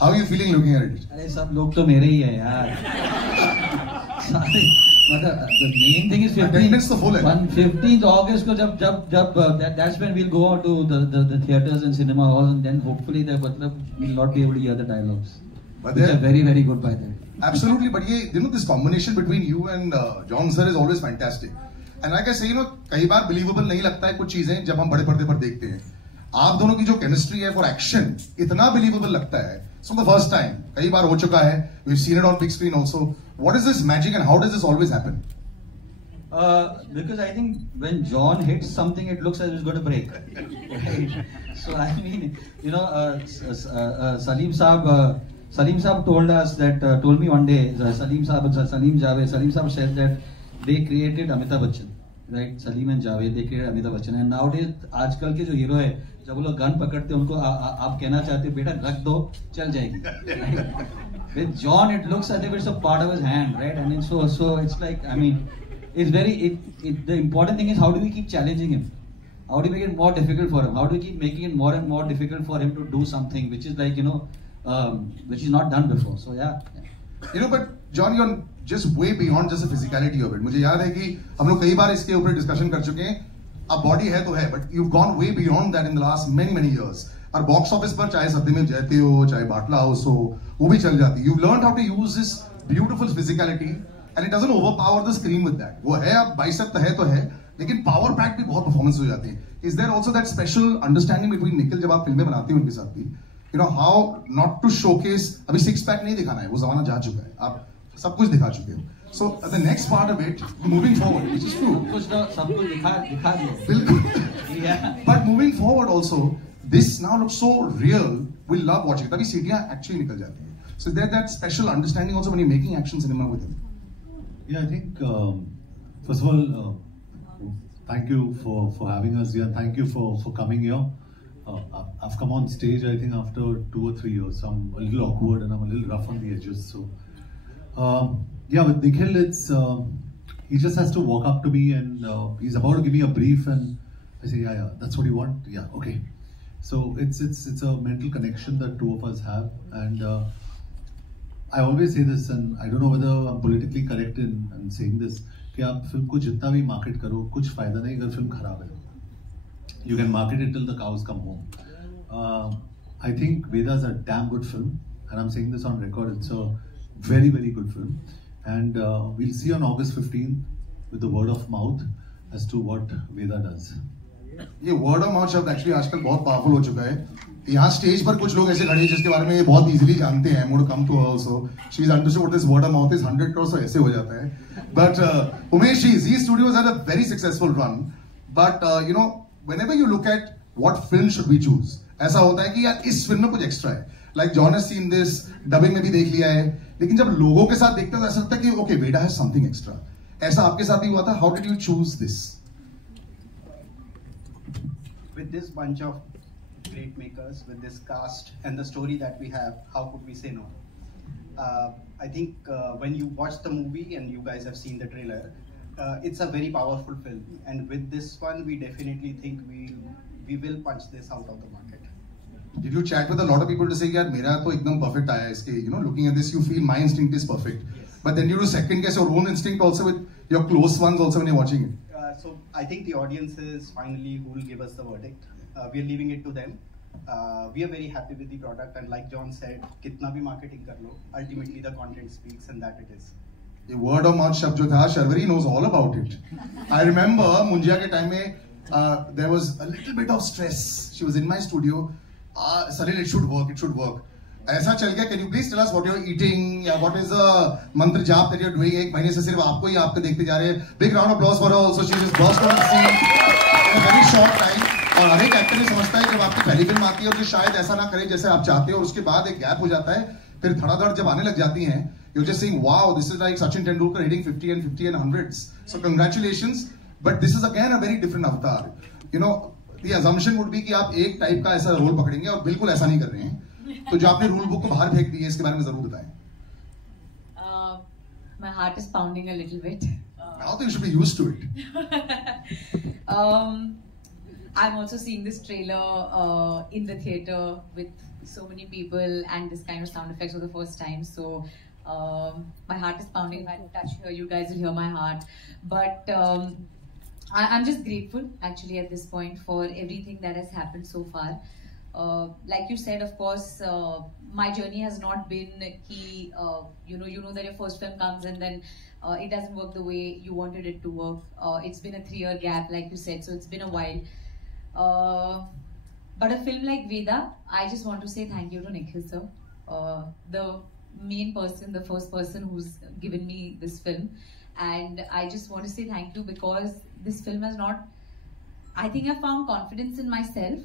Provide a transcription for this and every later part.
How are you feeling looking at it? अरे सब लोग तो मेरे ही है यार. The main thing is 15th August को जब that's when we'll go out to the theaters and cinema halls, and then hopefully we'll not be able to hear the dialogues. But which are very very good by then. Absolutely, but this combination between you and John sir is always fantastic. And like I say, कई बार believable नहीं लगता है कुछ चीजें जब हम बड़े पर्दे पर देखते हैं. आप दोनों की जो केमिस्ट्री है फॉर एक्शन इतना बिलीवेबल लगता है. So the first time, कई बार हो चुका है. We've seen it on big screen also. What is this magic and how does this always happen? Because I think when John hits something, it looks as if it's going to break. Right? So I mean, Salim Saab told me one day, Salim Saab said that they created Amitabh Bachchan. Right, Salim and Javed, they created Amitabh Bachchan, and nowadays आजकल के जो hero है जब वो लोग gun पकड़ते हैं उनको आप कहना चाहते हो बेटा रख दो चल जाएगी. Right? With John it looks as if it's a part of his hand, right? And it's so it's like, I mean, it's the important thing is how do we keep challenging him? How do we make it more difficult for him? How do we keep making it more and more difficult for him to do something which is like which is not done before? So yeah. But John, you're just way beyond just the physicality of it. मुझे याद है कि हम लोग कई बार इसके ऊपर discussion कर चुके हैं. अब बॉडी है तो है, but you've gone way beyond that in the last many years. और बॉक्स ऑफिस पर चाहे सत्यमेव जयते हो चाहे बाटला हाउस हो वो भी चल जाती. You've learned how to use this beautiful physicality and it doesn't overpower the screen with that. वो है अब बाइसेप है तो है लेकिन पावर पैक भी बहुत परफॉर्मेंस हो जाती है. Is there also that special understanding between Nikhil जब आप फिल्में बनाते हो उनके साथ भी? How not to showcase, अभी सिक्स पैक नहीं दिखाना है, वो जमाना जा चुका है, आप सब कुछ दिखा चुके हो. So the next part of it, moving forward, which is true. सब कुछ दिखा दिया. बिल्कुल. But moving forward also, this now looks so real. We love watching it. तभी सीटियाँ actually निकल जाती हैं. So there's that special understanding also when you're making action cinema with him. Yeah, I think first of all, thank you for having us here. Thank you for coming here. I've come on stage I think after 2 or 3 years. So I'm a little awkward and I'm a little rough on the edges. So yeah, with Nikhil, he just has to walk up to me and he's about to give me a brief and I say, yeah, that's what you want? Yeah, okay. So it's a mental connection that two of us have, and I always say this, and I don't know whether I'm politically correct in saying this, कि आप film को जितना भी market करो कुछ फायदा नहीं अगर फिल्म खराब है. You can market it till the cows come home. I think Veda is a damn good film, and I'm saying this on record. It's a very very good film, and we'll see on August 15th with the word of mouth as to what Veda does. ये word of mouth शब्द actually आजकल बहुत powerful हो चुका है. यहाँ stage पर कुछ लोग ऐसे खड़े हैं जिसके बारे में ये बहुत easily जानते हैं. I'm going to come to her also. She's understood what this word of mouth is. 100 crores तो ऐसे हो जाता है. But Umesh ji, Z Studios had a very successful run. But whenever you look at what film should we choose, ऐसा होता है कि यार इस फिल्म में कुछ एक्स्ट्रा है. Like John has seen this, dubbing में भी देख लिया है. लेकिन जब लोगों के साथ देखते हैं तो ऐसा लगता है कि okay, Veda has something extra. ऐसा आपके साथ भी हुआ था? How did you choose this? With this bunch of great makers, with this cast and the story that we have, how could we say no? I think when you watch the movie and you guys have seen the trailer, it's a very powerful film, and with this one we definitely think we will punch this out of the market. Did you chat with a lot of people to say यार मेरा तो एकदम perfect आया है इसके, looking at this you feel my instinct is perfect, yes. But then you do second guess your own instinct also with your close ones also when you're watching it. So I think the audience is finally who will give us the verdict. We are leaving it to them. We are very happy with the product, and like John said, कितना भी marketing कर लो, ultimately the content speaks, and that it is. ये word of mouth शब्द जो था, Sharvari knows all about it. I remember Munjya के time में there was a little bit of stress. She was in my studio. Salil, it should work. ऐसा चल गया. Can you please tell us what you're eating? या what is the मंत्र जाप that you're doing? एक महीने से सिर्फ आपको ही आपको देखते जा रहे हैं. Big round of applause for her also. She just burst on the scene in a very short time. और हर एक एक्टर ने समझता है जब आपकी पहली फिल्म आती है तो शायद ऐसा ना करे जैसे आप चाहते हो, और उसके बाद एक गैप हो जाता है, फिर धड़ाधड़ जब आने लग जाती हैं, you're just saying, wow, this is like Sachin Tendulkar hitting 50 and 100s. So congratulations. But this is again a very different avatar. The assumption would be कि आप एक टाइप का ऐसा रोल पकड़ेंगे और बिल्कुल ऐसा नहीं कर रहे हैं. तो जो आपने रूल बुक को बाहर फेंक दी है इसके बारे में जरूर बताएं. My heart is pounding a little bit. Now you should be used to it. I'm also seeing this trailer in the theater with so many people and this kind of sound effects for the first time. So my heart is pounding. If I touch here, you guys will hear my heart. But I'm just grateful actually at this point for everything that has happened so far. Like you said, of course, my journey has not been key. You know that your first film comes and then it doesn't work the way you wanted it to work. It's been a 3-year gap, like you said, so it's been a while. But a film like Veda, I just want to say thank you to Nikhil sir, the main person, the first person who's given me this film. And I just want to say thank you because this film has not, I think I found confidence in myself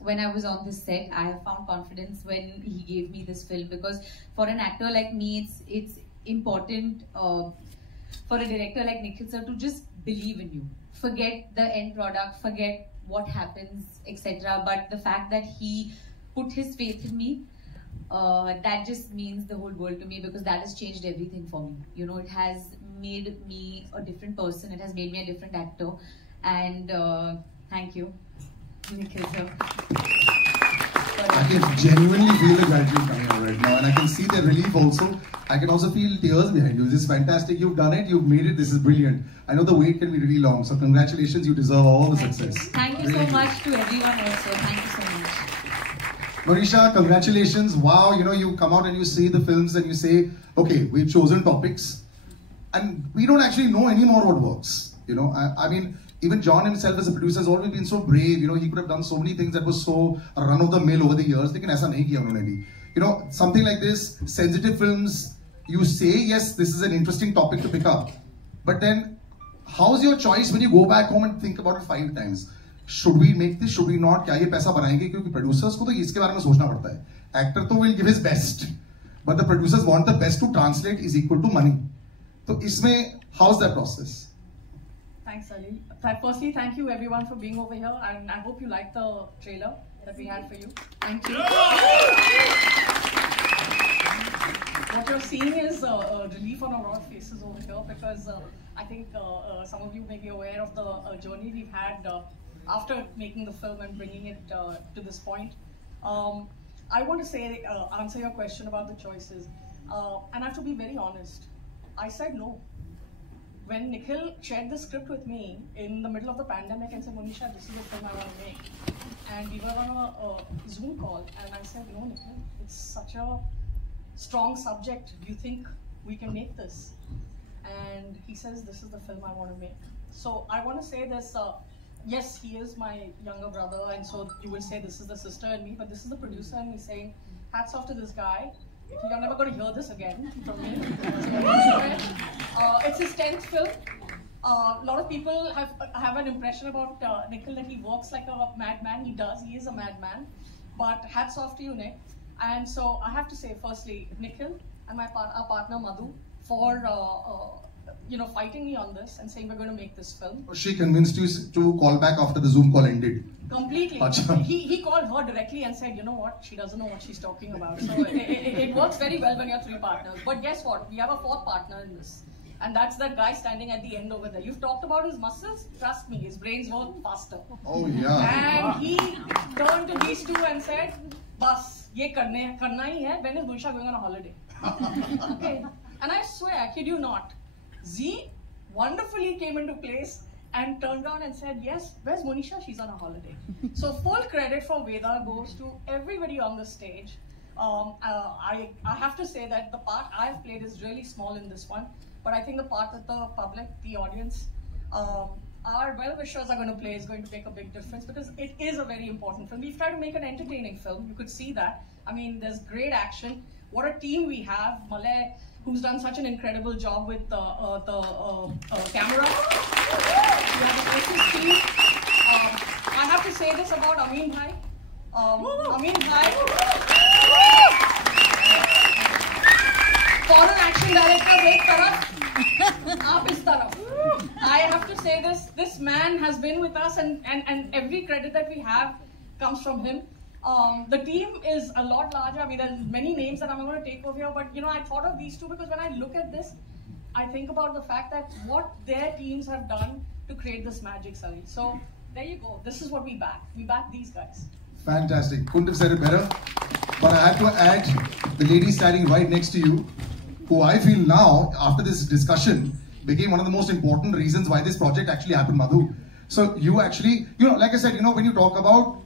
when I was on this set. I have found confidence when he gave me this film, because for an actor like me, it's important for a director like Nikhil sir to just believe in you. Forget the end product, forget what happens, etc. But the fact that he put his faith in me, that just means the whole world to me, because that has changed everything for me. You know, it has made me a different person. It has made me a different actor. And thank you, Nikhil sir. I can genuinely feel the gratitude coming out right now, and I can see the relief also. I can also feel tears behind you. This is fantastic. You've done it. You've made it. This is brilliant. I know the wait can be really long, so congratulations. You deserve all the success. Thank you so much to everyone also. Thank you so much. Monisha, congratulations. Wow, you know, you come out and you see the films and you say, okay, we've chosen topics and we don't actually know anymore what works. You know, I mean, even John himself as a producer has always been so brave. You know, he could have done so many things that was so run of the mill over the years. Lekin aisa nahi kiya unhone bhi. You know, something like this, sensitive films, you say, yes, this is an interesting topic to pick up. But then, how's your choice when you go back home and think about it 5 times? Should we make this? Should we not? क्या ये पैसा बनाएंगे? क्योंकि producers को तो इसके बारे में सोचना पड़ता है. Actor तो will give his best, but the producers want the best to translate is equal to money. तो इसमें how's that process? Thanks, Ali. Firstly, thank you everyone for being over here, and I hope you liked the trailer that we had for you. Thank you. What you're seeing is relief on our faces over here, because I think some of you may be aware of the journey we've had after making the film and bringing it to this point. I want to say, answer your question about the choices, and I have to be very honest. I said no. When Nikhil shared the script with me in the middle of the pandemic and said, Monisha, this is the film I want to make, and we were on a Zoom call, and I said, no, Nikhil, it's such a strong subject. Do you think we can make this? And he says, this is the film I want to make. So I want to say this, yes, he is my younger brother, and so you will say this is the sister in me, but this is the producer and me saying, hats off to this guy. You're never going to hear this again from me. It's his 10th film. A lot of people have an impression about Nikhil that he works like a madman. He does. He is a madman. But hats off to you, Nick. And so I have to say, firstly, Nikhil and our partner Madhu for fighting me on this and saying we're going to make this film. She convinced you to call back after the Zoom call ended. Completely. He called her directly and said, you know what, she doesn't know what she's talking about. So it works very well when you're 3 partners. But guess what? We have a 4th partner in this. And that's that guy standing at the end over there. You've talked about his muscles. Trust me, his brains work faster. Oh yeah. And he turned to these 2 and said, "Bas, ye karna hi hai. When is Monisha going on a holiday?" Okay. And I swear, I kid you not, Z wonderfully came into place and turned around and said, yes, where's Monisha? She's on a holiday. So full credit for Veda goes to everybody on the stage. I have to say that the part I've played is really small in this one, but I think the part that the public, the audience, our well-wishers are going to play is going to make a big difference, because it is a very important film. We've tried to make an entertaining film. You could see that. I mean, there's great action. What a team we have. Malay, who's done such an incredible job with the camera. We have the Oasis team. I have to say this about Amin Bhai. Amin Bhai, foreign action director, ek taraf, aap is taraf. I have to say this man has been with us, and every credit that we have comes from him. The team is a lot larger. I mean, there's many names that I'm going to take over here, but I thought of these 2 because when I look at this, I think about the fact that what their teams have done to create this magic, Sally. So There you go. This is what we back. We back these guys. Fantastic. Couldn't have said it better. But I have to add the lady standing right next to you, who I feel now, after this discussion, became one of the most important reasons why this project actually happened, Madhu. So you actually, like I said, when you talk about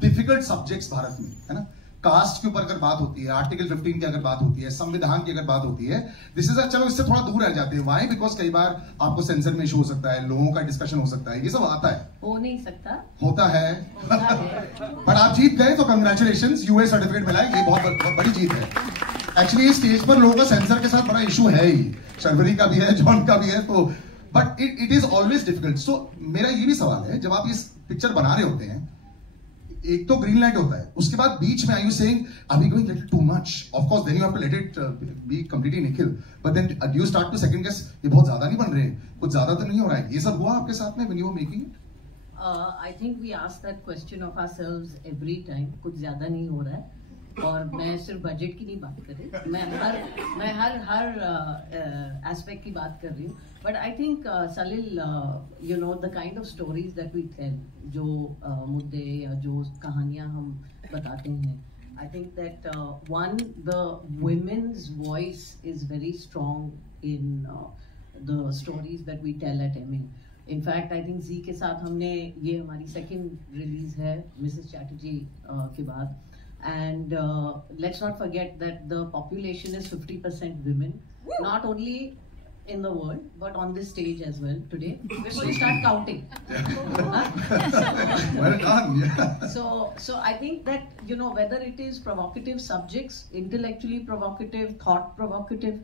difficult subjects Bharat में, है ना? Cast के ऊपर अगर बात होती है, article 15 की अगर बात होती है, संविधान की अगर बात होती है, दिस इज चलो इससे थोड़ा दूर रह जाते हैं. व्हाई? बिकॉज कई बार आपको सेंसर में इशू हो सकता है, लोगों का डिस्कशन हो सकता है, ये सब आता है. हो नहीं सकता. होता है. बट आप जीत गए तो कंग्रेचुलेशंस, यूए सर्टिफिकेट मिला है, ये बहुत बड़ी जीत है. एक्चुअली इस स्टेज पर लोगों का सेंसर के साथ बड़ा इशू है ही, शर्वरी का भी है, जॉन का भी है, तो but it is always difficult. So मेरा ये भी सवाल है, जब आप इस पिक्चर बना रहे होते हैं, एक तो ग्रीन लाइट होता है, उसके बाद बीच में are you saying are we going little too much? Of course then you have to let it be completely Nikhil, but then do you start to second guess, ये बहुत ज्यादा नहीं बन रहे, कुछ ज्यादा तो नहीं हो रहा है? ये सब हुआ आपके साथ में when you were making it? I think we ask that question of ourselves every time. कुछ ज्यादा नहीं हो रहा है. और मैं सिर्फ बजट की नहीं बात कर रही, मैं हर एस्पेक्ट की बात कर रही हूँ. But I think Salil, the kind of stories that we tell, जो मुद्दे या जो कहानियाँ हम बताते हैं, I think that one, the women's voice is very strong in the stories that we tell at Emmay. In fact I think Zee के साथ हमने, ये हमारी सेकेंड रिलीज है मिसेस चैटर्जी के बाद. And let's not forget that the population is 50% women, not only in the world but on this stage as well today. Before you start counting. Well done. Yeah. So I think that whether it is provocative subjects, intellectually provocative, thought provocative,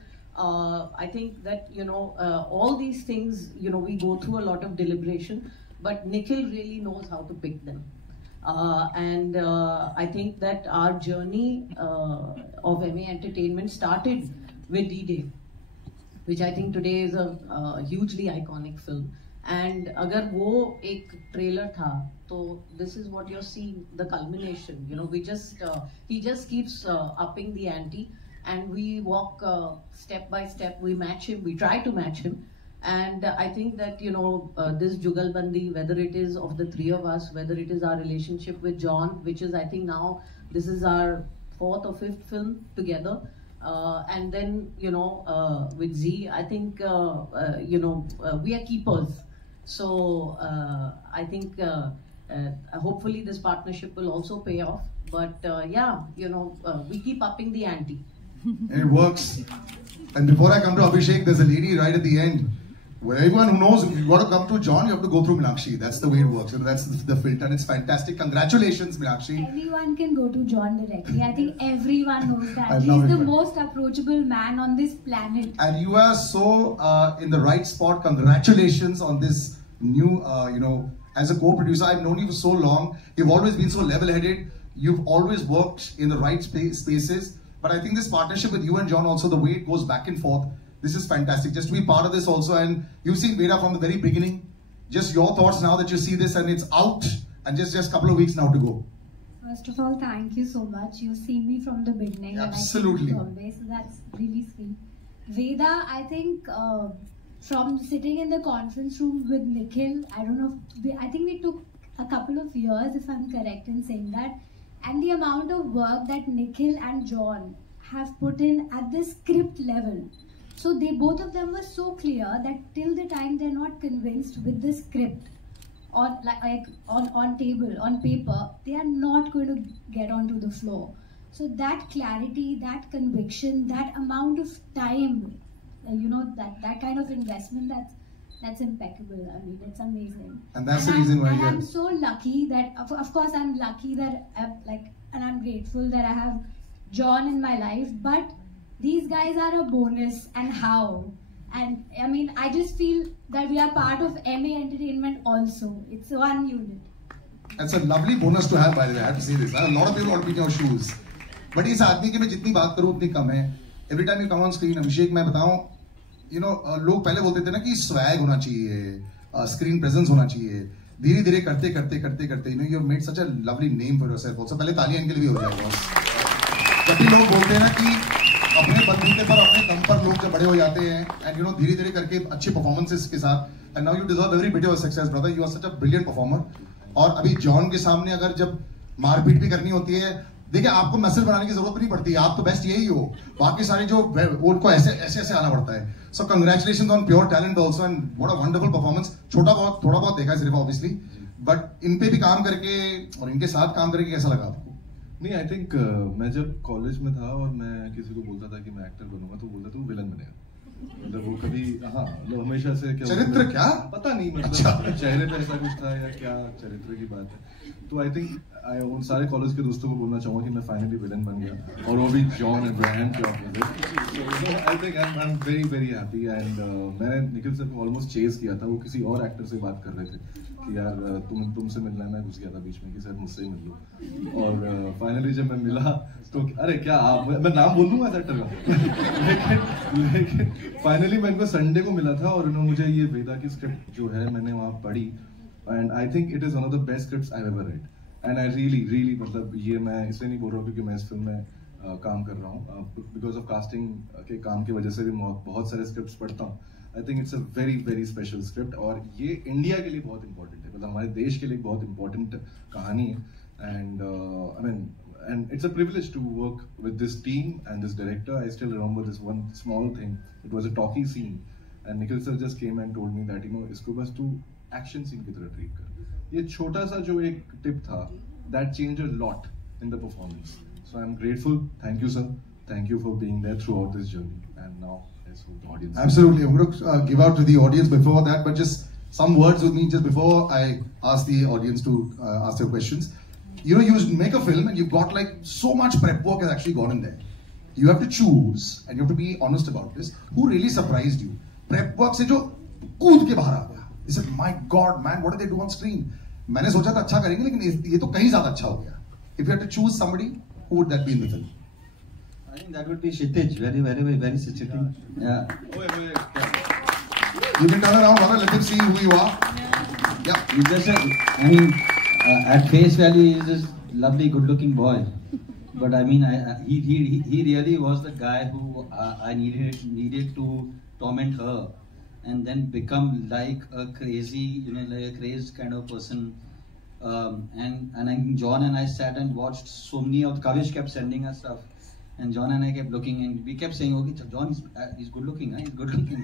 I think that all these things we go through a lot of deliberation, but Nikhil really knows how to pick them. And I think that our journey of MA Entertainment started with D-Day, which I think today is a hugely iconic film. And अगर वो एक trailer था, तो this is what you're seeing, the culmination. He just keeps upping the ante, and we walk step by step. We match him. We try to match him. And I think that this Jugalbandi, whether it is of the three of us, whether it is our relationship with John, which is I think now this is our 4th or 5th film together, and then with Z, I think we are keepers. So I think hopefully this partnership will also pay off. But we keep upping the ante. It works. And before I come to Abhishek, there's a lady right at the end. Well, everyone who knows, if you want to come to John, you have to go through Meenakshi. That's the way it works. That's the filter, and it's fantastic. Congratulations, Meenakshi. Everyone can go to John directly. I think everyone knows that. I love He's it, the man. most approachable man on this planet. And you are so in the right spot. Congratulations on this new, as a co-producer. I've known you for so long. You've always been so level-headed. You've always worked in the right spaces. But I think this partnership with you and John also, the way it goes back and forth, this is fantastic. Just to be part of this also, and you've seen Veda from the very beginning. Just your thoughts now that you see this and it's out, and just a couple of weeks now to go. First of all, thank you so much. You've seen me from the beginning. Absolutely. And I think always, so that's really sweet. Veda, I think from sitting in the conference room with Nikhil, I don't know, I think we took a couple of years, if I'm correct in saying that. And the amount of work that Nikhil and John have put in at the script level. So both of them were so clear that till the time they're not convinced with the script on table, on paper, they are not going to get onto the floor. So that clarity, that conviction, that amount of time, that kind of investment, that's impeccable. I mean, it's amazing. And that's the reason why I'm so lucky that, of course, I'm lucky that, and I'm grateful that I have John in my life, but these guys are a bonus, and how. And I mean, I just feel that we are part of MA Entertainment also. It's one unit. That's a lovely bonus to have, by the way. I have to say this. A lot of people want to be in your shoes. But इस आदमी की मैं जितनी बात करूँ उतनी कम है. Every time you come on screen, अभिषेक, मैं बताऊँ, लोग पहले बोलते थे ना कि swag होना चाहिए, screen presence होना चाहिए. धीरे धीरे करते, you have made such a lovely name for yourself. Also, पहले तालियां इनके लिए भी हो जाएगा. जब भी लोग बोलते हैं ना कि अपने बलबूते पर अपने दम पर लोग जब बड़े हो जाते हैं एंड यू नो धीरे धीरे करके अच्छे परफॉर्मेंसेस के साथ and now you deserve every bit of success brother, you are such a brilliant performer. और अभी जॉन के सामने अगर जब मारपीट भी करनी होती है, देखिए आपको मसल बनाने की जरूरत नहीं पड़ती, आप तो बेस्ट यही हो, बाकी सारी जो उनको ऐसे ऐसे ऐसे आना पड़ता है. सो congratulations on pure talent also and what a wonderful performance. थोड़ा बहुत देखा है सिर्फ ऑब्वियसली, बट इन पे भी काम करके और इनके साथ काम करके कैसा लगा आपको? नहीं, आई थिंक मैं जब कॉलेज में था और मैं किसी को बोलता था कि मैं एक्टर बनूंगा तो बोलता था विलन बनेगा. मतलब वो कभी मतलब हमेशा से क्या चरित्र क्या पता नहीं, मतलब अच्छा. चेहरे पे ऐसा कुछ था या क्या चरित्र की बात है. तो आई थिंक उन सारे कॉलेज के दोस्तों को बोलना चाहूंगा कि मैं फाइनली विलन बन गया, और वो भी जॉन अब्राहम के opposite. So I think I am very very happy. And मैंने निखिल सर को ऑलमोस्ट चेज किया था, वो किसी और एक्टर से बात कर रहे थे कि यार तुमसे मिलना है. मैं घुस गया था बीच में कि सर मुझसे ही मिल लो, और फाइनली जब मैं मिला तो अरे क्या आप, मैं नाम बोल दूंगा एक्टर का लेकिन फाइनली मैं इनको संडे को मिला था और उन्होंने मुझे ये वेदा की स्क्रिप्ट जो है मैंने वहाँ पढ़ी, and I think it is one of the best scripts I ever read. And I really मतलब ये मैं इसलिए नहीं बोल रहा हूँ क्योंकि मैं इस फिल्म में काम कर रहा हूँ, बिकॉज ऑफ कास्टिंग के काम की वजह से भी बहुत सारे स्क्रिप्ट्स पढ़ता हूँ. आई think it's a very very special script, और ये इंडिया के लिए बहुत इंपॉर्टेंट है, मतलब हमारे देश के लिए बहुत इंपॉर्टेंट कहानी है. And I mean and it's a privilege to work with this team and this director. I still remember this one small thing. It was a talkie scene and Nikhil sir just came and told me that isko bas tu action scene ki tarah treat kar. Ye chota sa jo ek tip tha that changed a lot in the performance. So I'm grateful. Thank you sir. Thank you for being there throughout this journey. And now let's hope the audience. Absolutely. I'm going to give out to the audience before that, but just some words with me just before I ask the audience to ask their questions. You know, you make a film and you've got like so much prep work has actually gone in there. You have to choose and you have to be honest about this. Who really surprised you? Prep work से जो कूद के बाहर आ गया. You said, my God, man, what did they do on screen? मैंने सोचा था अच्छा करेंगे लेकिन ये तो कहीं ज्यादा अच्छा हो गया. If you had to choose somebody, who would that be in the film? I think that would be Kshitij. Very Kshitij. Yeah. You can turn around, let them see who you are. Yeah. You just, I mean, at face value, he is this lovely, good-looking boy. But I mean, he really was the guy who I needed to torment her, and then become like a crazy, like a crazed kind of person. And I think John and I sat and watched so many of Kavish kept sending us stuff. And John and I kept looking, and we kept saying, "Okay, John he's good looking, he's good looking."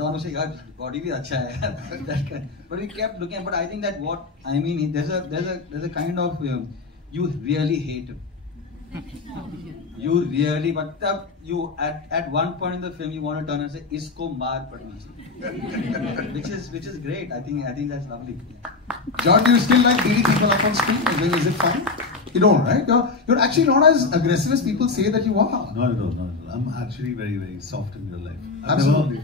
John would say, "God, body bhi acha hai." That kind. But we kept looking. But I think that what I mean, there's a kind of you really hate him. You really, but you at one point in the film you want to turn and say, "Isko maar padna," which is great. I think that's lovely. John, do you still like beating people up on screen? Is it fun? You don't, right? You're actually not as aggressive as people say that you are. Not at all, not at all. I'm actually very, very soft in real life. Absolutely.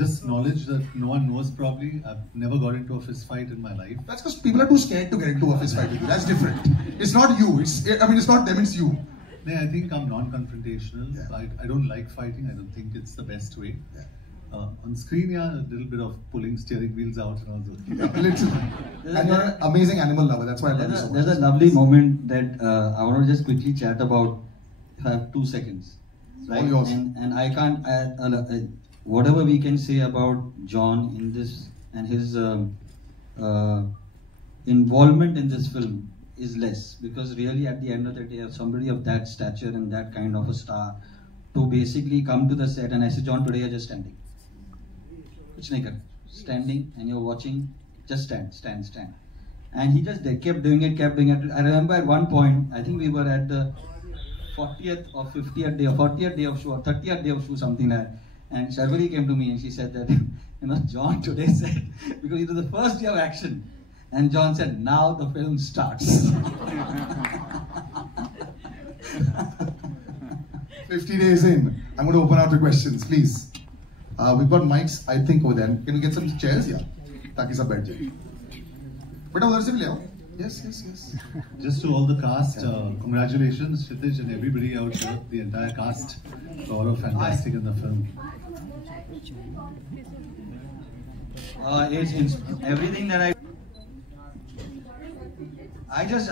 Just knowledge that no one knows probably. I've never got into a fist fight in my life. That's because people are too scared to get into a fist fight with you. That's different. It's not you. It's not them, it's you. No, I think I'm non-confrontational. Yeah. I don't like fighting. I don't think it's the best way. Yeah. On screen, yeah, a little bit of pulling steering wheels out and all that. Yeah, literally. And you're an amazing animal lover. That's why I love you so much. There's a lovely moment that I want to just quickly chat about. I have 2 seconds. Right? All yours. And I can't. Whatever we can say about John in this and his involvement in this film is less, because really at the end of the day, somebody of that stature and that kind of a star to basically come to the set and I say, "John, today you're just standing. Kuch nahi karna. Standing and you're watching, just stand." And he just kept doing it. I remember at one point, I think we were at the 40th or 50th day or 40th day of show or 30th day of show, something like that. And Sharvari came to me and she said that, John today said, because it was the first day of action, and John said, "Now the film starts." 50 days in, I'm going to open out to questions, please. We've got mics, I think, over there. Can we get some chairs? Yeah. Taki sab baith jaye. Beta udhar se bhi le aao. Yes. Just to all the cast, congratulations, Kshitij and everybody out there, the entire cast. All are fantastic in the film. It's everything that I was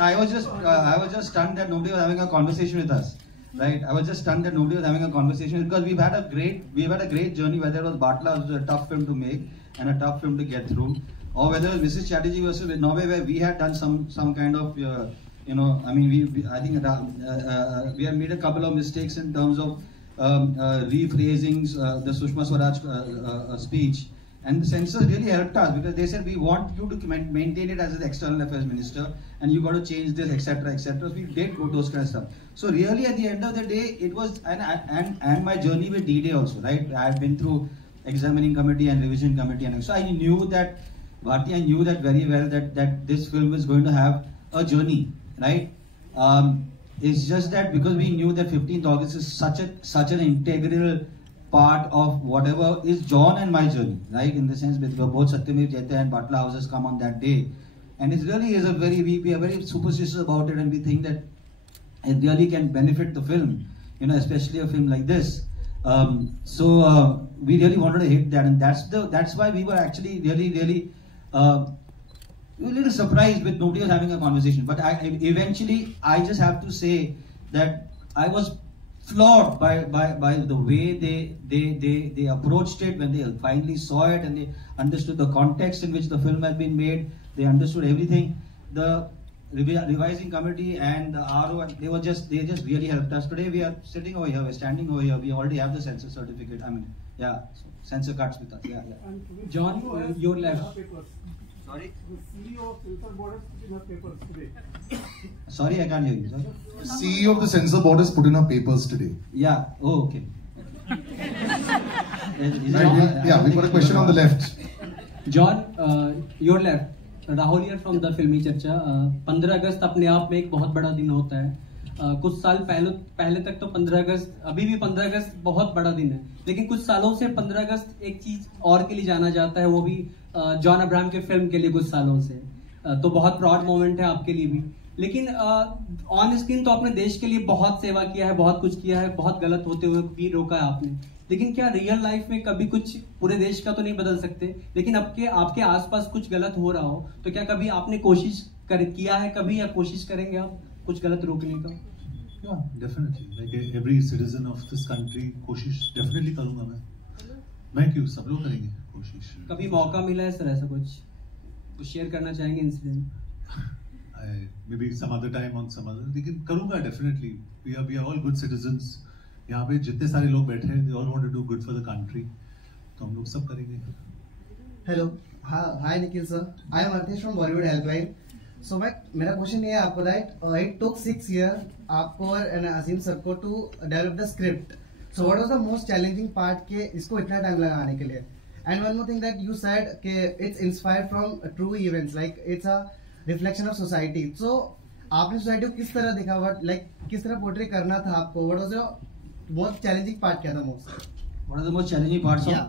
just stunned that nobody was having a conversation with us. right? I was just stunned that nobody was having a conversation because we've had a great journey. Whether it was Batla, which was a tough film to make and a tough film to get through, or whether it was Mrs. Chatterjee versus Norway, where we had done some kind of I mean, I think we have made a couple of mistakes in terms of rephrasings, the Sushma Swaraj speech. And the censors really helped us because they said, we want you to maintain it as an external affairs minister and you got to change this, etc., etc. So we did go those kind of stuff. So really at the end of the day, it was, and my journey with D-Day also, right? I had been through examining committee and revision committee. And so I knew that, Bharti, I knew that very well that this film was going to have a journey, right? It's just that because we knew that 15th August is such an integral part of whatever is John and my journey, right? In the sense that both Satyamev Jayate and Batla houses come on that day, and it really is we are very superstitious about it, and we think that it really can benefit the film, especially a film like this. So we really wanted to hit that, and that's why we were actually really we were a little surprised with nobody was having a conversation. But eventually I just have to say that I was floored by the way they approached it when they finally saw it and they understood the context in which the film had been made. They understood everything. The revising committee and the RO, they just really helped us. Today we are sitting over here, we're standing over here. We already have the censor certificate. I mean, yeah, so censor cards with us. Yeah. John, your left. Sorry? The CEO of Censor Borders put in her papers today. Sorry, I can't hear you. Sorry. The CEO of the Censor Borders put in her papers today. Yeah. Oh, okay. We've got a question on the left. John, your left. Rahul here from the फिल्मी चर्चा। 15 अगस्त अपने आप में एक बहुत बड़ा दिन होता है। कुछ साल पहले तक तो 15 अगस्त, अभी भी 15 अगस्त बहुत बड़ा दिन है, लेकिन कुछ सालों से 15 अगस्त एक चीज और के लिए जाना जाता है, वो भी जॉन अब्राहम के फिल्म के लिए कुछ सालों से। तो बहुत प्राउड मोमेंट है आपके लिए भी, लेकिन ऑन स्क्रीन तो आपने देश के लिए बहुत सेवा किया है, बहुत कुछ किया है, बहुत गलत होते हुए भी रोका है आपने, लेकिन क्या रियल लाइफ में कभी कुछ पूरे देश का तो नहीं बदल सकते, लेकिन आपके आसपास कुछ गलत हो रहा हो तो क्या कभी आपने कोशिश किया है कभी, या कोशिश करेंगे आप कुछ गलत रोकने का? Yeah, definitely. Like every citizen of this country, कोशिश definitely करूँगा मैं क्यों, सब लोग करेंगे कोशिश। कभी मौका मिला है सर ऐसा कुछ शेयर करना चाहेंगे incident? Maybe some other time on some other, लेकिन करूँगा definitely. We are all good citizens. यहाँ पे जितने सारे लोग बैठे हैं, they all want to do good for the country. तो हम लोग सब करेंगे। Hello, hi Nikhil sir. I am Arthesh from Bollywood Helpline. So मेरा क्वेश्चन ये है आपको, right? It took 6 years आपको और अजीम सर को to develop the script. So what was the most challenging part के इसको इतना टाइम लगाने के लिए? And one more thing that you said कि it's inspired from true events, like it's a reflection of society. So आपने society को किस तरह देखा, किस तरह पोर्ट्रे करना था आपको? What was your most challenging part क्या था most? What are the most challenging parts? Yeah.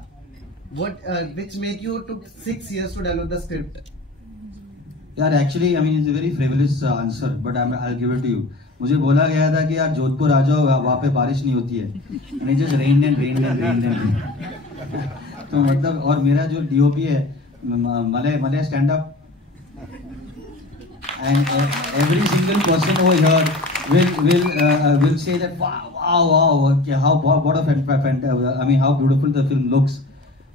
What which make you took 6 years to develop the script? यार actually I mean it's a very frivolous answer, but I'll give it to you. मुझे बोला गया था कि यार जोधपुर आ जाओ, वहाँ पे बारिश नहीं होती है, and it just rained and rained. तो मतलब, और मेरा जो DOP है Malay stand up, and every single person over here will say that wow, okay, what a fantastic, I mean how beautiful the film looks,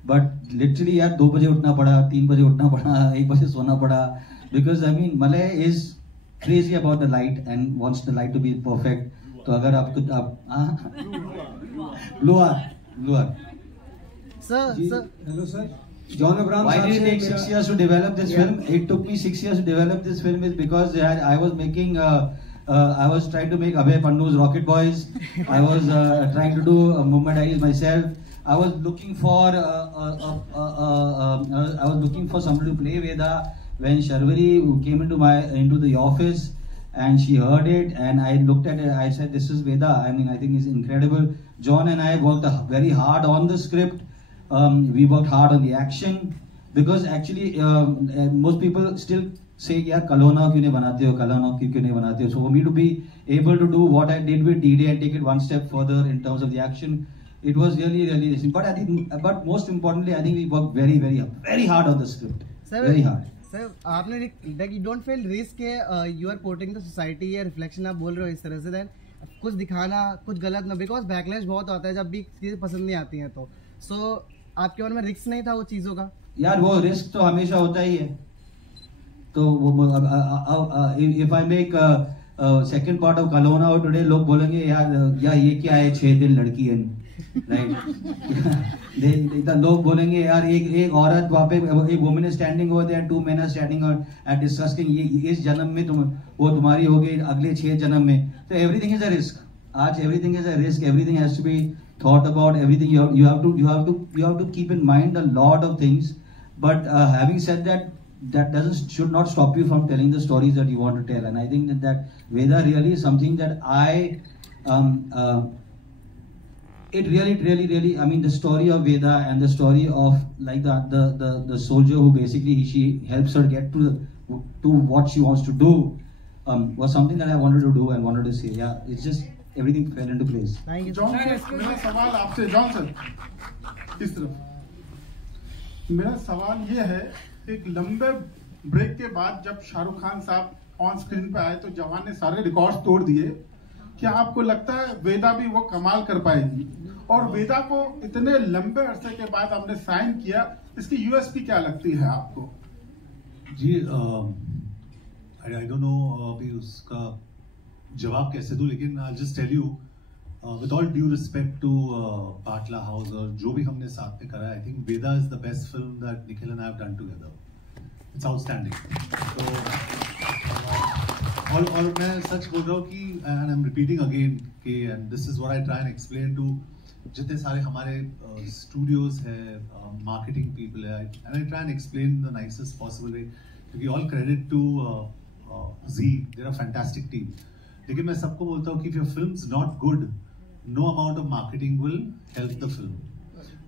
but literally यार 2 बजे उठना पड़ा, 3 बजे उठना पड़ा, 1 बजे सोना पड़ा, because I mean Malay is crazy about the light and wants the light to be perfect. तो अगर Luar. Sir. Hello sir. John Abraham. Why did it take 6 years to develop this film? It took me 6 years to develop this film is because I was making I was trying to make Abhay Pannu's Rocket Boys. I was trying to do Mumbai Diaries myself. I was looking for somebody to play Veda. When Sharvari came into the office and she heard it, and I looked at it, I said, "This is Veda." I mean, I think it's incredible. John and I worked very hard on the script. We worked hard on the action because actually most people still say, "यार कलोना क्यों नहीं बनाते हो? कलोना क्यों नहीं बनाते हो?" So for me to be able to do what I did with D-Day and take it one step further in terms of the action, it was really simple. But most importantly, I think we worked very, very, very hard on the script. Sir, very hard. Sir, आपने like you don't feel risk के you are portraying the society या reflection आप बोल रहे हो इस तरह से, then कुछ दिखाना कुछ गलत ना, बिकॉज बैकलैश बहुत आता है जब भी चीज़ें पसंद नहीं आती हैं। तो आपके मन में रिस्क नहीं था वो चीज़ों का? यार वो रिस्क तो हमेशा होता ही है। तो वो if I make second part of कलोना और टुडे, लोग बोलेंगे यार ये क्या है 6 दिन लड़की है, राइट? लोग बोलेंगे यार एक औरत वहाँ पे, एक woman is standing over there, 2 men are standing and discussing, ये इस जन्म में वो तुम्हारी हो गई, अगले 6 जन्म में। तो एवरीथिंग इज अ रिस्क। आज everything is a risk, everything has to be thought about, everything you have to keep in mind a lot of things, but having said that should not stop you from telling the stories that you want to tell. And I think that Veda really is something that it really, I mean, the story of Veda and the story of like the soldier who basically she helps her get to what she wants to do was something that I wanted to do and wanted to say. Yeah, it's just everything fell into place. Thank you. John sir, मेरा सवाल आपसे, John sir इस तरफ, मेरा सवाल ये है, एक लंबे ब्रेक के बाद जब शाहरुख खान साहब ऑन स्क्रीन पे आए तो जवान ने सारे रिकॉर्ड्स तोड़ दिए। क्या आपको लगता है वेदा भी वो कमाल कर पाएगी? और वेदा को इतने लंबे अरसे के बाद आपने साइन किया, इसकी यूएसपी क्या लगती है आपको? जी आई डोंट नो अभी उसका जवाब कैसे दूं, लेकिन I just tell you with all due respect to Batla house और जो भी हमने साथ में करा, I think Vedaa is the best film that Nikhil and I have done together. It's outstanding. तो और मैं सच बोल रहा हूँ कि and I am repeating again कि and this is what I try and explain to जितने सारे हमारे स्टूडियोज है, मार्केटिंग पीपल है, and I try and explain the nicest possible way, क्योंकि all credit to Zee, there are fantastic team. लेकिन मैं सबको बोलता हूँ कि if your film is not good, no amount of marketing will help the film.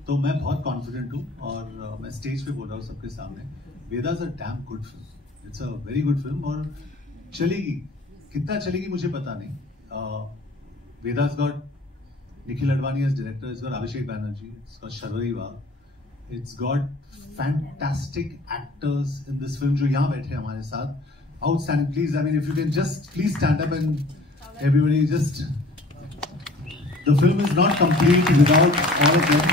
तो मैं बहुत कॉन्फिडेंट हूँ और मैं स्टेज पे बोल रहा हूँ सबके सामने, Vedaa is a damn good film, it's a very good film और चलेगी। कितना चलेगी मुझे पता नहीं। Vedaa is got Nikhil Advani as director, it's got Abhishek Banerjee, it's got Sharvari Wagh, it's got fantastic actors in this film जो यहाँ बैठे हमारे साथ। Outstanding. Please, I mean, if you can just please stand up and everybody just. The film is not complete without all of them.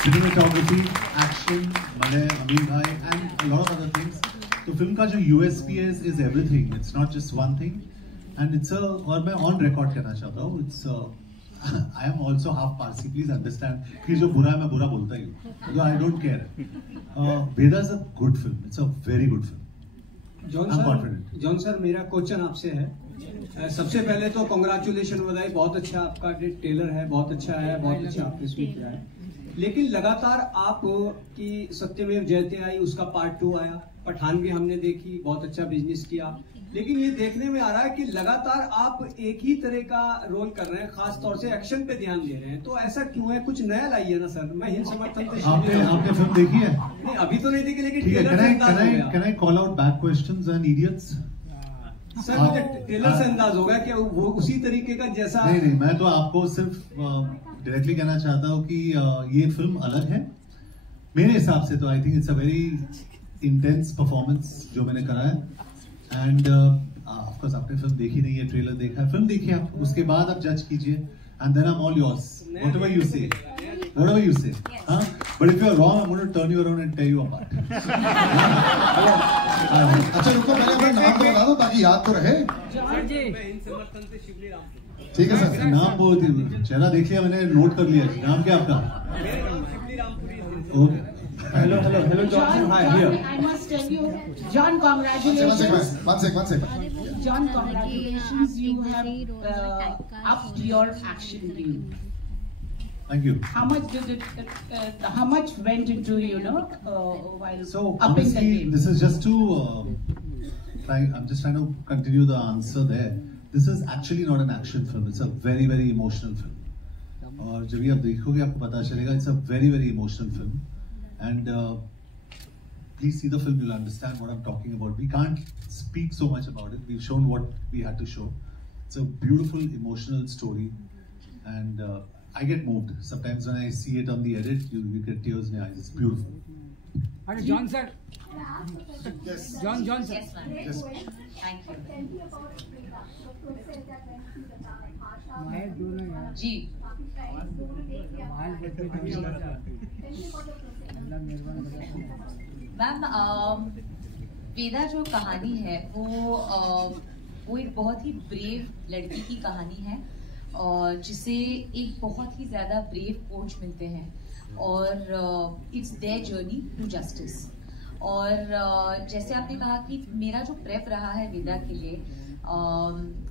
Cinematography, action, Malay, Amir Bhai, and a lot of other things. So, film का जो USP is everything. It's not just one thing, and it's a. और मैं on record कहना चाहता हूँ. It's I am also half Parsi. Please understand. कि जो बुरा है मैं बुरा बोलता ही हूँ. So I don't care. Veda is a good film. It's a very good film. John sir मेरा क्वेश्चन आपसे है। सबसे पहले तो कॉन्ग्रेचुलेशन, बधाई, बहुत अच्छा आपका ट्रेलर है, बहुत अच्छा है, बहुत अच्छा आपने इसमें किया है। लेकिन लगातार आप की सत्यमेव जयते आई, उसका पार्ट 2 आया, पठान भी हमने देखी, बहुत अच्छा बिजनेस किया, लेकिन ये देखने में आ रहा है कि लगातार आप एक ही तरह का रोल कर रहे हैं, खास तौर से एक्शन पे ध्यान दे रहे हैं। तो ऐसा क्यों है? कुछ नया लाइए ना सर। मैं हिंद समर्थन आपने फिल्म देखी है? नहीं, अभी तो नहीं देखी, लेकिन can I call out bad questions and idiots? Sir मुझे ट्रेलर से अंदाज होगा कि वो उसी तरीके का जैसा। नहीं, मैं तो आपको सिर्फ डायरेक्टली कहना चाहता हूँ कि ये फिल्म अलग है मेरे हिसाब से। तो आई think it's a very intense performance जो मैंने करा है। एंड ऑफकोर्स आपने फिल्म देखी नहीं है, ट्रेलर देखा है, फिल्म देखिए आप, उसके बाद आप जज कीजिए and then I am all yours, whatever you say, हाँ। But if you are wrong, I am going to turn you around and tell you apart. अच्छा रुको, पहले अपना नाम तो बता दो ताकि याद तो रहे। ठीक है सर, नाम बोल दिया, चेहरा देख लिया मैंने, नोट कर लिया। नाम क्या आपका? Okay. Hello, John. Hi, here. I must tell you, John, congratulations. One second. John, congratulations. You have upped your action game. Thank you. How much did it? How much went into while So upping the game? this is just to I'm just trying to continue the answer there. This is actually not an action film. It's a very, very emotional film. और जब ये आप देखोगे आपको पता चलेगा, it's a very, very emotional film. And please see the film, you'll understand what I'm talking about. We can't speak so much about it. We've shown what we had to show. It's a beautiful, emotional story. And I get moved. Sometimes when I see it on the edit, you get tears in your eyes. It's beautiful. Hello, John sir. Yes. John sir. Yes, ma'am. Yes. Thank you. जी ma'am, Vedaa जो कहानी है वो एक बहुत ही brave लड़की की कहानी है जिसे एक बहुत ही ज़्यादा ब्रेव कोच मिलते हैं और it's their journey to justice. और जैसे आपने कहा कि मेरा जो प्रेप रहा है वेदा के लिए,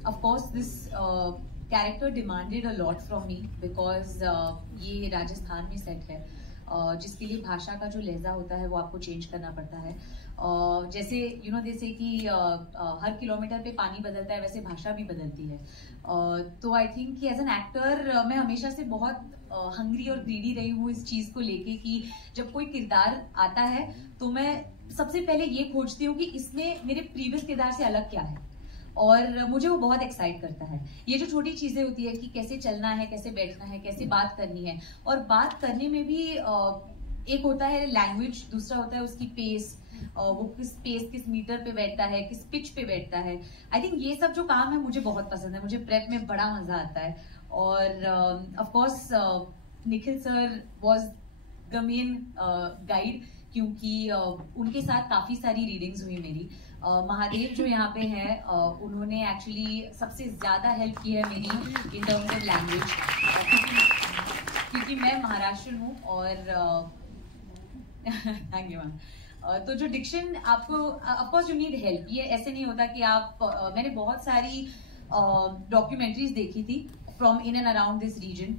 of course this character demanded a lot from me because ये राजस्थान में सेट है, जिसके लिए भाषा का जो लहजा होता है वो आपको चेंज करना पड़ता है। जैसे जैसे कि हर किलोमीटर पे पानी बदलता है, वैसे भाषा भी बदलती है। तो आई थिंक कि एज एन एक्टर मैं हमेशा से बहुत हंग्री और ग्रीडी रही हूँ इस चीज को लेके कि जब कोई किरदार आता है तो मैं सबसे पहले ये खोजती हूँ कि इसमें मेरे प्रीवियस किरदार से अलग क्या है, और मुझे वो बहुत एक्साइट करता है। ये जो छोटी चीजें होती है कि कैसे चलना है, कैसे बैठना है, कैसे बात करनी है, और बात करने में भी एक होता है लैंग्वेज, दूसरा होता है उसकी पेस, वो किस पेस, किस मीटर पे बैठता है, किस पिच पे बैठता है। आई थिंक ये सब जो काम है मुझे बहुत पसंद है, मुझे प्रेप में बड़ा मजा आता है। और of course Nikhil sir was the main guide, क्योंकि उनके साथ काफी सारी रीडिंग्स हुई मेरी। महादेव जो यहाँ पे है उन्होंने एक्चुअली सबसे ज्यादा हेल्प की है मेरी इन टर्म्स ऑफ लैंग्वेज, क्योंकि मैं महाराष्ट्र हूँ और थैंक यू मैम। तो जो डिक्शन आपको of course you need help, ये ऐसे नहीं होता कि आप मैंने बहुत सारी डॉक्यूमेंट्रीज देखी थी from in and around this region,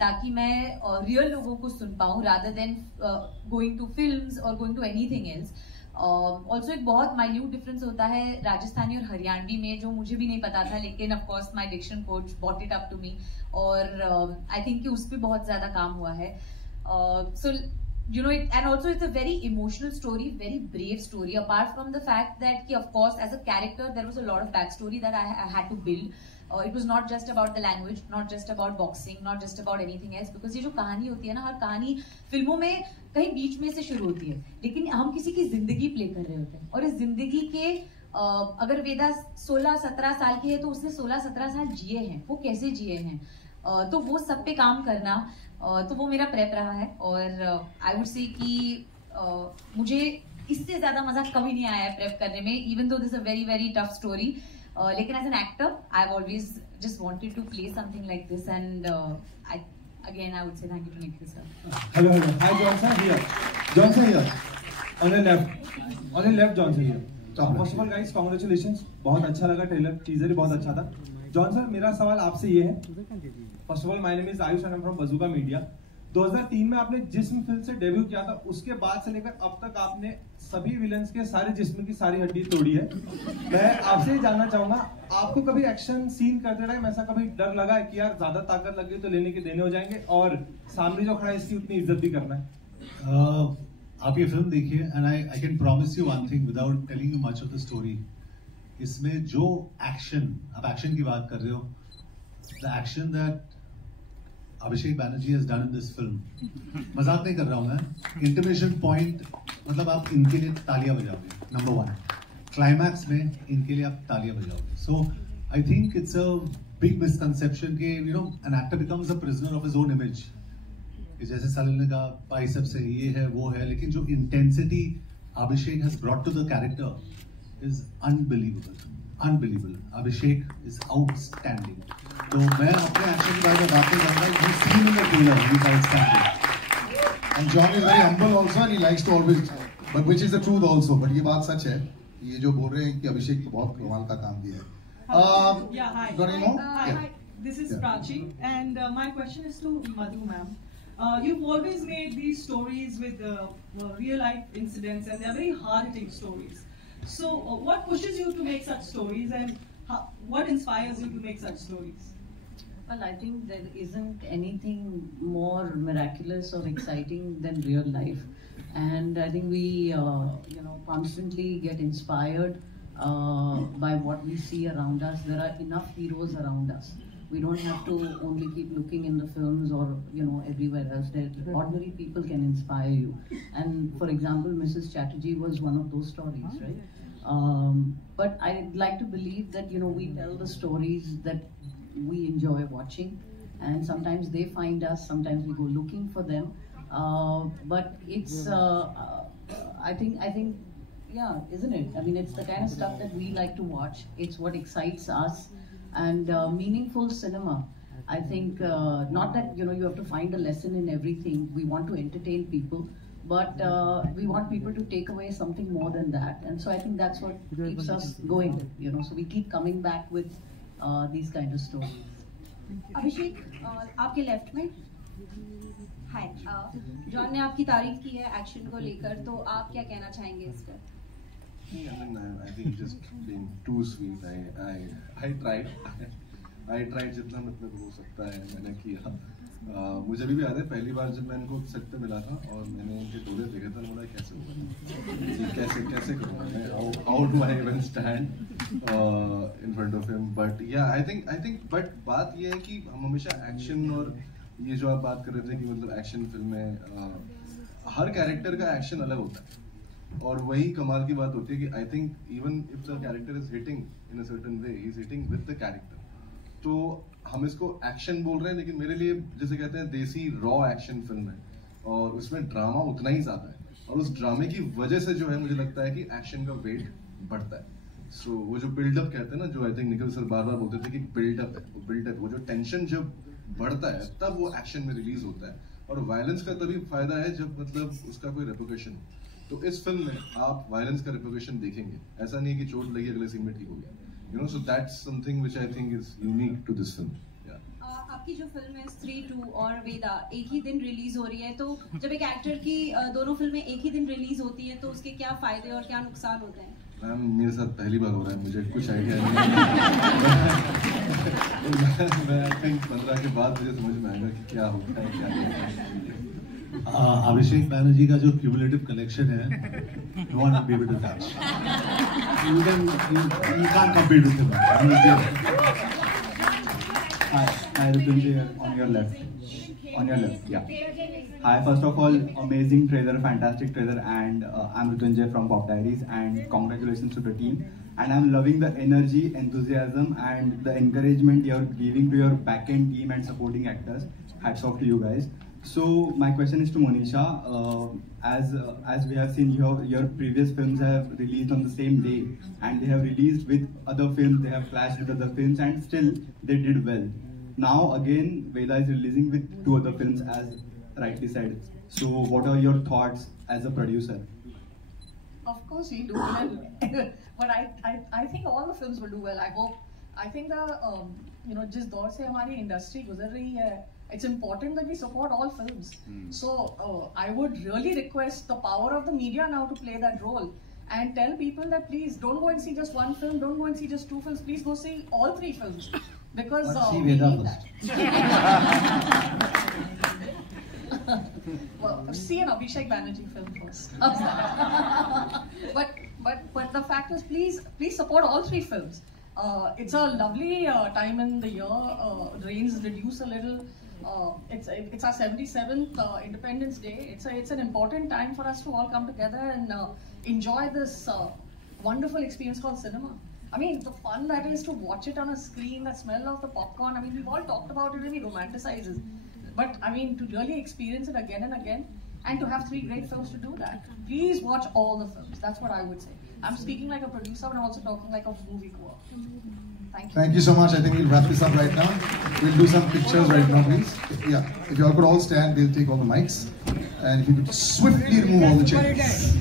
ताकि मैं रियल लोगों को सुन पाऊँ rather than going to films और going to anything else. Also एक बहुत माइन्यूट डिफरेंस होता है राजस्थानी और हरियाणवी में, जो मुझे भी नहीं पता था, लेकिन of course my diction coach bought it up to me, और आई थिंक कि उस पर बहुत ज्यादा काम हुआ है। सो and also it's a very emotional story, very brave story, apart from the fact that of course as a character there was a lot of backstory that I had to build. It was not just about the language, not just about boxing, not just about anything else, because ये जो कहानी होती है ना, हर कहानी फिल्मों में कहीं बीच में से शुरू होती है, लेकिन हम किसी की जिंदगी प्ले कर रहे होते हैं, और इस जिंदगी के अगर वेदा 16-17 साल की है तो उसने 16-17 साल जिए हैं, वो कैसे जिए हैं, तो वो सब पे काम करना, तो वो मेरा प्रेप रहा है। और आई वुड से कि मुझे इससे ज्यादा मजा कभी नहीं आया है प्रेप करने में, even though this a very very tough story, लेकिन as an actor I have always just wanted to play something like this, and again I would say thank you to Nikhil sir. Hello. Hi Johnson here. Johnson here. On the left. Johnson here. First of all guys, congratulations. बहुत अच्छा लगा trailer, teaser भी बहुत अच्छा था। Johnson, मेरा सवाल आपसे ये है, first of all my name is Ayush and I am from Bazooka media. 2003 में आपने जिस्म फिल्म से डेब्यू किया था, उसके बाद से लेकर अब तक आपने सभी विलन्स के सारे जिस्म की सारी हड्डी तोड़ी है। मैं आपसे जानना चाहूंगा, आपको कभी एक्शन सीन करते टाइम ऐसा कभी डर लगा है कि यार ज्यादा ताकत लग गई तो लेने के देने हो जाएंगे, और सामने जो खड़ा है इसकी उतनी इज्जत भी करना है? आप ये फिल्म देखिए and I can promise you one thing without telling you much of the story. इसमें जो एक्शन, आप एक्शन की बात कर रहे हो, the action that Abhishek Banerjee has done in this film, मजाक नहीं कर रहा हूं मैं, इंटिमेशन पॉइंट, मतलब आप इनके लिए तालियां बजाओगे, नंबर 1। क्लाइमैक्स में इनके लिए आप तालियां बजाओगे। So I think it's a big misconception कि an actor becomes a prisoner of his own image. जैसे सलील ने कहा बाइसेप से ये है वो है, लेकिन जो intensity Abhishek has brought to the character is unbelievable. Abhishek is outstanding. तो मैं अपने एक्शन के बारे में बात नहीं करूंगा, you seen in the trailer he is outstanding. And John is very humble also and he likes to always, but which is the truth also. But ये बात सच है, ये जो बोल रहे हैं कि अभिषेक तो बहुत कमाल का काम किया है। Yeah, hi. Hi. This is Prachi, and my question is to Madhu ma'am. You've always made these stories with real life incidents, and they're very hard-hitting stories. So, what pushes you to make such stories, and what inspires you to make such stories? Well, I think there isn't anything more miraculous or exciting than real life, and I think we, constantly get inspired by what we see around us. There are enough heroes around us. We don't have to only keep looking in the films or everywhere else. Ordinary people can inspire you. And for example, Mrs. Chatterjee was one of those stories, right? But I'd like to believe that, we tell the stories that we enjoy watching, and sometimes they find us, sometimes we go looking for them. But it's, I think, yeah, isn't it? I mean, it's the kind of stuff that we like to watch. It's what excites us, and meaningful cinema. I think not that you have to find a lesson in everything. We want to entertain people, but we want people to take away something more than that. And so I think that's what keeps us going. So we keep coming back with these kind of stories. अभिषेक, आपके left में हाय, John ने आपकी तारीफ की है action को लेकर, तो आप क्या कहना चाहेंगे इस पर? I think just being too sweet. I tried जितना मतलब हो सकता है मैंने किया. मुझे अभी भी याद है पहली बार जब मैं इनको सेट पे मिला था और मैंने इनके डोले देखे था, मुझे कैसे होगा, कैसे करूँगा मैं, how do I even stand in front of him. But yeah, I think but बात ये है कि हम हमेशा एक्शन, और ये जो आप बात कर रहे थे कि मतलब एक्शन फिल्म में हर कैरेक्टर का एक्शन अलग होता है, और वही कमाल की बात होती है कि I think even if the character is hitting in a certain way, he is hitting with the character. तो हम इसको एक्शन बोल रहे हैं, लेकिन मेरे लिए जैसे कहते हैं देसी रॉ एक्शन फिल्म है, और उसमें ड्रामा उतना ही ज्यादा है, और उस ड्रामे की वजह से जो है मुझे लगता है कि एक्शन का वेट बढ़ता है. सो वो जो बिल्डअप कहते हैं ना, जो आई थिंक निखिल सर बार बार बोलते थे कि बिल्डअप है, वो बिल्डअप, वो जो टेंशन जब बढ़ता है तब वो एक्शन में रिलीज होता है. और वायलेंस का तभी फायदा है जब मतलब उसका कोई रेपुटेशन हो. तो इस फिल्म में आप वायलेंस का रेपुटेशन देखेंगे, ऐसा नहीं है कि चोट लगी अगले सीन में ठीक हो गया. So that's something which I think is unique to this film. आपकी जो फिल्म है स्त्री 2 और वेदा एक ही दिन रिलीज हो रही है, तो जब एक एक्टर की दोनों फिल्में एक ही दिन रिलीज होती है तो उसके क्या फायदे और क्या नुकसान होते हैं? मैम, मेरे साथ पहली बार हो रहा है, मुझे कुछ आइडिया नहीं. मैं आई थिंक 15 के बाद मुझे समझ में आएगा कि क्या होता है, क्या नहीं. अभिषेक बैनर्जी का जो क्यूमुलेटिव कलेक्शन है, no one will be able to touch. You can't compete with him. Hi, Rutunjay on your left. Yeah. Hi, first of all, amazing trailer, fantastic trailer, and I'm Rutunjay from Pop Diaries, and congratulations to the team. And I'm loving the energy, enthusiasm, and the encouragement you're giving to your back-end team and supporting actors. Hats off to you guys. So my question is to Monisha. As we have seen, your previous films have released on the same day, and they have released with other films. They have clashed with other films, and still they did well. Now again, Veda is releasing with 2 other films, as rightly said. So what are your thoughts as a producer? Of course we do well, but I think all the films will do well. I think the जिस दौर से हमारी industry गुजर रही है, it's important that we support all films. So I would really request the power of the media now to play that role and tell people that please don't go and see just one film, don't go and see just 2 films, please go see all 3 films, because we need that. Well, see an Abhishek Banerjee film first. But the fact is, please support all 3 films. It's a lovely time in the year. Rains reduce a little. It's our 77th Independence Day. It's an important time for us to all come together and enjoy this wonderful experience called cinema. I mean, the fun that is to watch it on a screen, the smell of the popcorn. I mean, we've all talked about it and we romanticize it. But I mean, to really experience it again and again, and to have 3 great films to do that. Please watch all the films. That's what I would say. I'm speaking like a producer, but I'm also talking like a moviegoer. Thank you. Thank you so much. I think we'll wrap this up right now. We'll do some pictures right now, please. Yeah, if you all could all stand, we'll take all the mics. And if you could swiftly remove all the chairs.